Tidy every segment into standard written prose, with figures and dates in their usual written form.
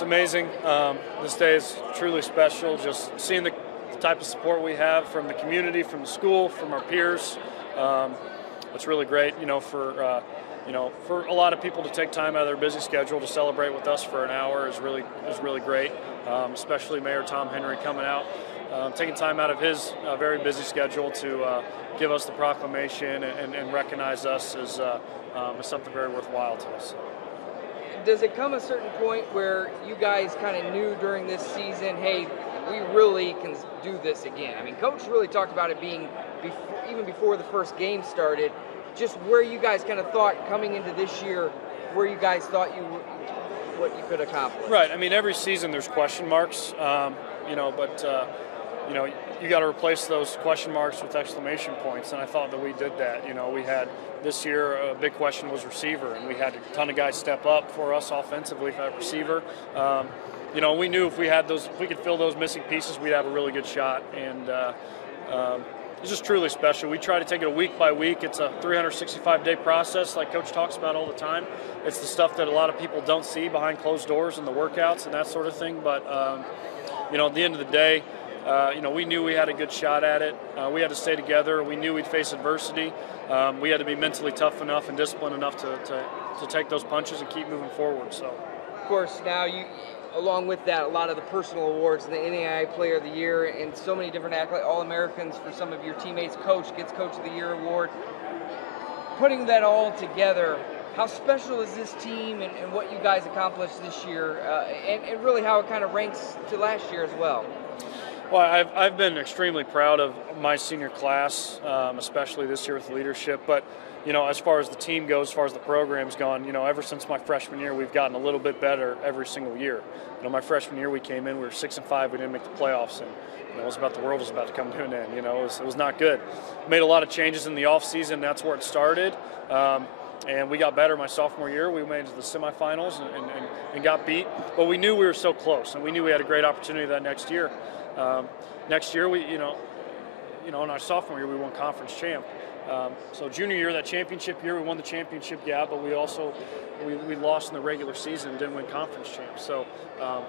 It's amazing. This day is truly special. Just seeing the type of support we have from the community, from the school, from our peers. It's really great, for a lot of people to take time out of their busy schedule to celebrate with us for an hour is really great. Especially Mayor Tom Henry coming out, taking time out of his very busy schedule to give us the proclamation and recognize us as something very worthwhile to us. Does it come a certain point where you guys kind of knew during this season, hey, we really can do this again? I mean, Coach really talked about it being even before the first game started, just where you guys kind of thought coming into this year, where you guys thought what you could accomplish. Right. I mean, every season there's question marks, but you got to replace those question marks with exclamation points, and I thought that we did that. We had this year a big question was receiver, and we had a ton of guys step up for us offensively at receiver. We knew if we could fill those missing pieces, we'd have a really good shot, and it's just truly special. We try to take it week by week. It's a 365-day process, like Coach talks about all the time. It's the stuff that a lot of people don't see behind closed doors and the workouts and that sort of thing. But at the end of the day, we knew we had a good shot at it. We had to stay together. We knew we'd face adversity. We had to be mentally tough enough and disciplined enough to take those punches and keep moving forward. So, of course, now along with that, a lot of the personal awards, the NAIA Player of the Year, and so many different accolades, All-Americans for some of your teammates. Coach gets Coach of the Year award. Putting that all together, how special is this team and what you guys accomplished this year, and really how it kind of ranks to last year as well? Well, I've been extremely proud of my senior class, especially this year with leadership. But, as far as the team goes, as far as the program's gone, ever since my freshman year, we've gotten a little bit better every single year. My freshman year, we came in, we were 6-5, we didn't make the playoffs, and it was about the world was about to come to an end. It was not good. Made a lot of changes in the offseason. That's where it started. And we got better my sophomore year. We made it to the semifinals and got beat. But we knew we were so close, and we knew we had a great opportunity that next year. Next year, we, in our sophomore year, we won conference champ. So junior year, that championship year, we won the championship, but we also we lost in the regular season, didn't win conference champ. So,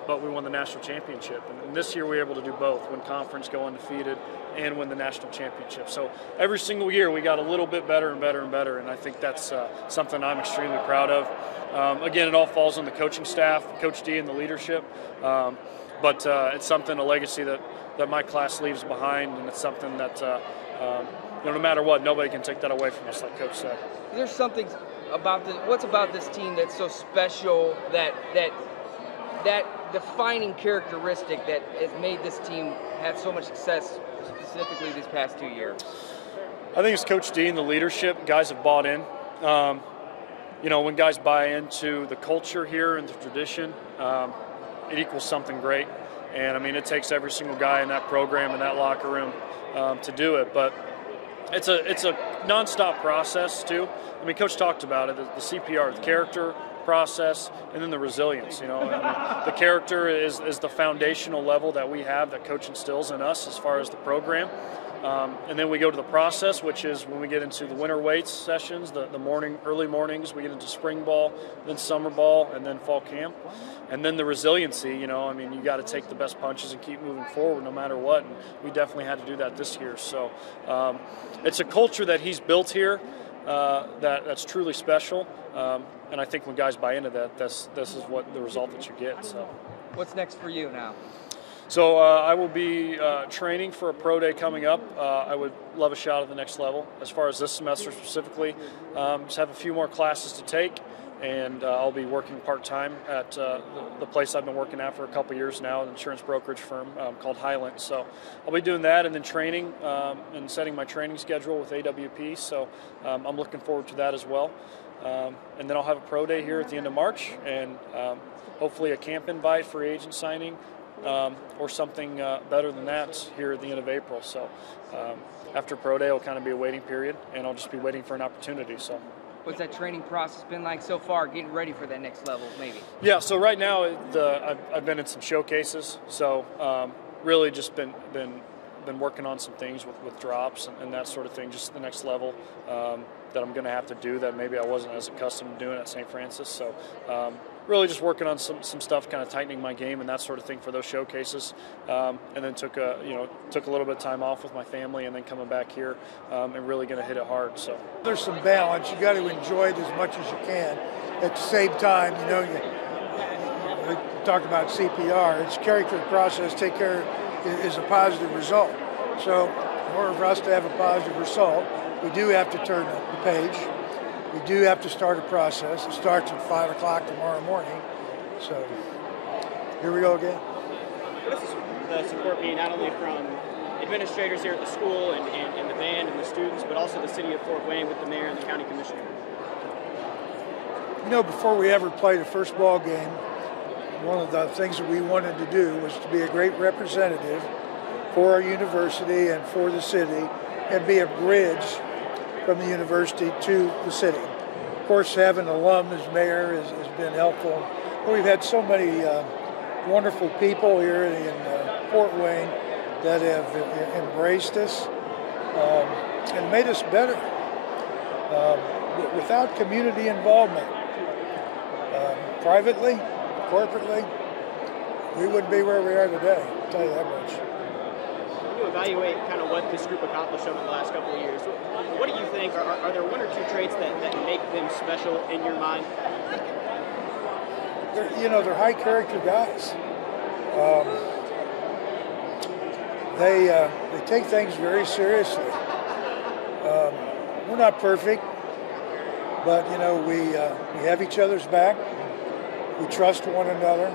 but we won the national championship. And this year, we were able to do both: win conference, go undefeated, and win the national championship. So every single year, we got a little bit better and better and better. And I think that's something I'm extremely proud of. Again, it all falls on the coaching staff, Coach D, and the leadership. But it's something, a legacy that my class leaves behind, and it's something that, no matter what, nobody can take that away from us, like Coach said. There's something about what's about this team that's so special, that defining characteristic that has made this team have so much success, specifically these past 2 years? I think it's Coach D and the leadership. Guys have bought in. When guys buy into the culture here and the tradition, it equals something great. And it takes every single guy in that program, in that locker room, to do it. But it's a nonstop process too. Coach talked about it, the CPR, the character, process, and then the resilience. The character is the foundational level that we have, that Coach instills in us as far as the program. And then we go to the process, which is when we get into the winter weights sessions, the early mornings, we get into spring ball, then summer ball, and then fall camp. And then the resiliency, you got to take the best punches and keep moving forward no matter what. And we definitely had to do that this year. So it's a culture that he's built here that's truly special. And I think when guys buy into that, this is what the result that you get. So, what's next for you now? So I will be training for a pro day coming up. I would love a shot at the next level. As far as this semester specifically, just have a few more classes to take, and I'll be working part-time at the place I've been working at for a couple years now, an insurance brokerage firm called Highland. So I'll be doing that and then training and setting my training schedule with AWP. So I'm looking forward to that as well. And then I'll have a pro day here at the end of March, and hopefully a camp invite, free agent signing, or something better than that here at the end of April. So after pro day, it'll kind of be a waiting period, and I'll just be waiting for an opportunity. So, what's that training process been like so far, getting ready for that next level, maybe? Yeah, so right now I've been in some showcases. So really just been working on some things with drops and that sort of thing, just the next level that I'm going to have to do that maybe I wasn't as accustomed to doing at St. Francis. So really just working on some stuff, kind of tightening my game and that sort of thing for those showcases. And then took a little bit of time off with my family, and then coming back here and really going to hit it hard. So there's some balance. You got to enjoy it as much as you can. At the same time, we talked about CPR. It's character process. Take care is a positive result. So in order for us to have a positive result, we do have to turn the page. We do have to start a process. It starts at 5 o'clock tomorrow morning. So here we go again. What does the support mean, not only from administrators here at the school and the band and the students, but also the city of Fort Wayne with the mayor and the county commissioner? Before we ever played a first ball game, one of the things that we wanted to do was to be a great representative for our university and for the city, and be a bridge from the university to the city. Of course, having an alum as mayor has been helpful. But we've had so many wonderful people here in Fort Wayne that have embraced us and made us better. Without community involvement, privately, corporately, we wouldn't be where we are today, I'll tell you that much. When you evaluate kind of what this group accomplished over the last couple of years, what do you think, are there one or two traits that make them special in your mind? They're high character guys. They take things very seriously. We're not perfect, but we have each other's back. We trust one another.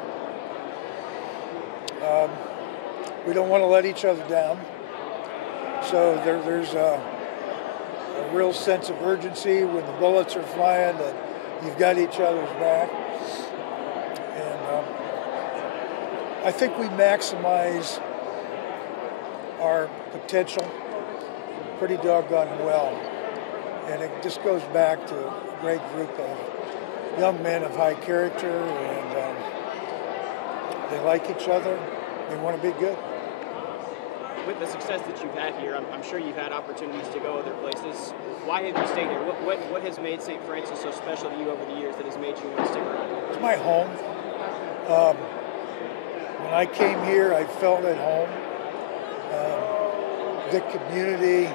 We don't want to let each other down. So there's a real sense of urgency when the bullets are flying that you've got each other's back. And I think we maximize our potential pretty doggone well. And it just goes back to a great group of young men of high character, and they like each other. They want to be good. With the success that you've had here, I'm sure you've had opportunities to go other places. Why have you stayed here? What has made St. Francis so special to you over the years that has made you want to stick around? It's my home. When I came here, I felt at home. The community,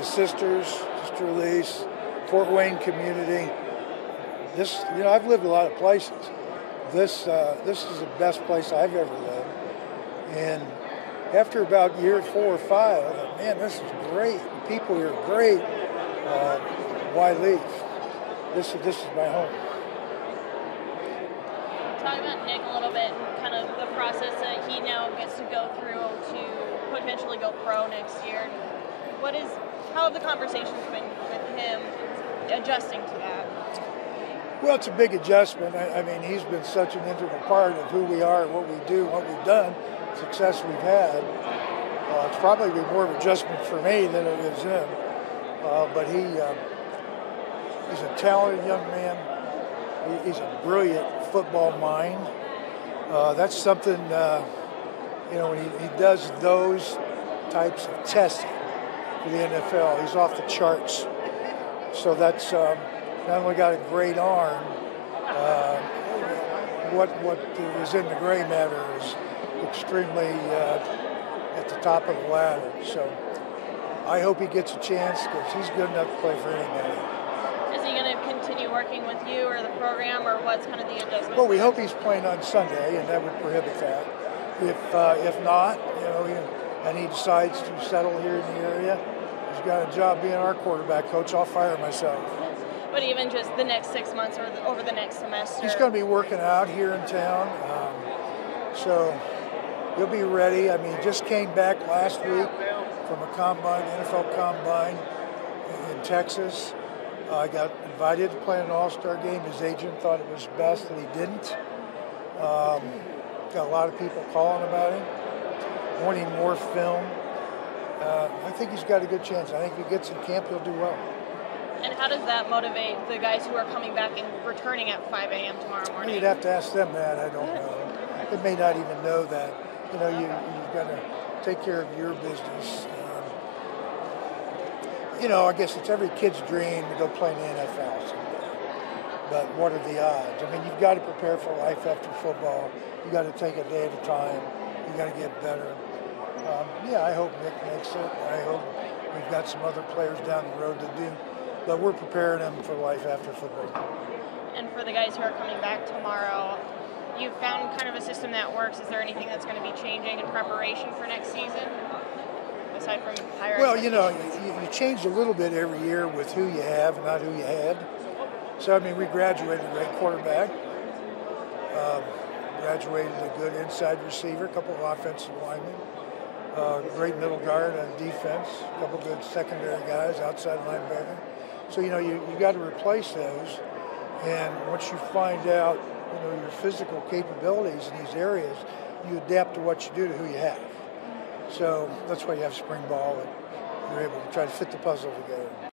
the sisters, Sister Elise, Fort Wayne community. I've lived a lot of places. This is the best place I've ever lived. And after about year 4 or 5, I thought, man, this is great. The people here are great. Why leave? This is my home. Talk about Nick a little bit and kind of the process that he now gets to go through to potentially go pro next year. How have the conversations been with him adjusting to that? Well, it's a big adjustment. I mean, he's been such an integral part of who we are, what we do, what we've done, success we've had. It's probably been more of an adjustment for me than it is him. But he's a talented young man. He's a brilliant football mind. That's something, when he does those types of testing for the NFL, he's off the charts. So that's not only got a great arm, what is in the gray matter is extremely at the top of the ladder. So I hope he gets a chance because he's good enough to play for anybody. Is he going to continue working with you or the program, or what's kind of the adjustment? Well, we hope he's playing on Sunday, and that would prohibit that. If not, and he decides to settle here in the area, he's got a job being our quarterback coach. I'll fire myself. But even just the next 6 months or over the next semester? He's going to be working out here in town, so he'll be ready. I mean, he just came back last week from a combine, NFL combine in Texas. I got invited to play an all-star game. His agent thought it was best that he didn't. Got a lot of people calling about him, wanting more film. I think he's got a good chance. I think if he gets in camp, he'll do well. And how does that motivate the guys who are coming back and returning at 5 a.m. tomorrow morning? You'd have to ask them that. I don't know. They may not even know that. You've got to take care of your business. I guess it's every kid's dream to go play in the NFL someday. but what are the odds? I mean, you've got to prepare for life after football. You got to take a day at a time. You got to get better. Yeah, I hope Nick makes it. I hope we've got some other players down the road that do, but we're preparing them for life after football. And for the guys who are coming back tomorrow, you've found kind of a system that works. Is there anything that's going to be changing in preparation for next season, aside from higher? Well, you know, you change a little bit every year with who you have and not who you had. So, I mean, we graduated a great quarterback, graduated a good inside receiver, a couple of offensive linemen, great middle guard on defense, a couple good secondary guys, outside linebacker. So, you know, you got to replace those. And once you find out, you know, your physical capabilities in these areas, you adapt to what you do to who you have. So that's why you have spring ball, and you're able to try to fit the puzzle together.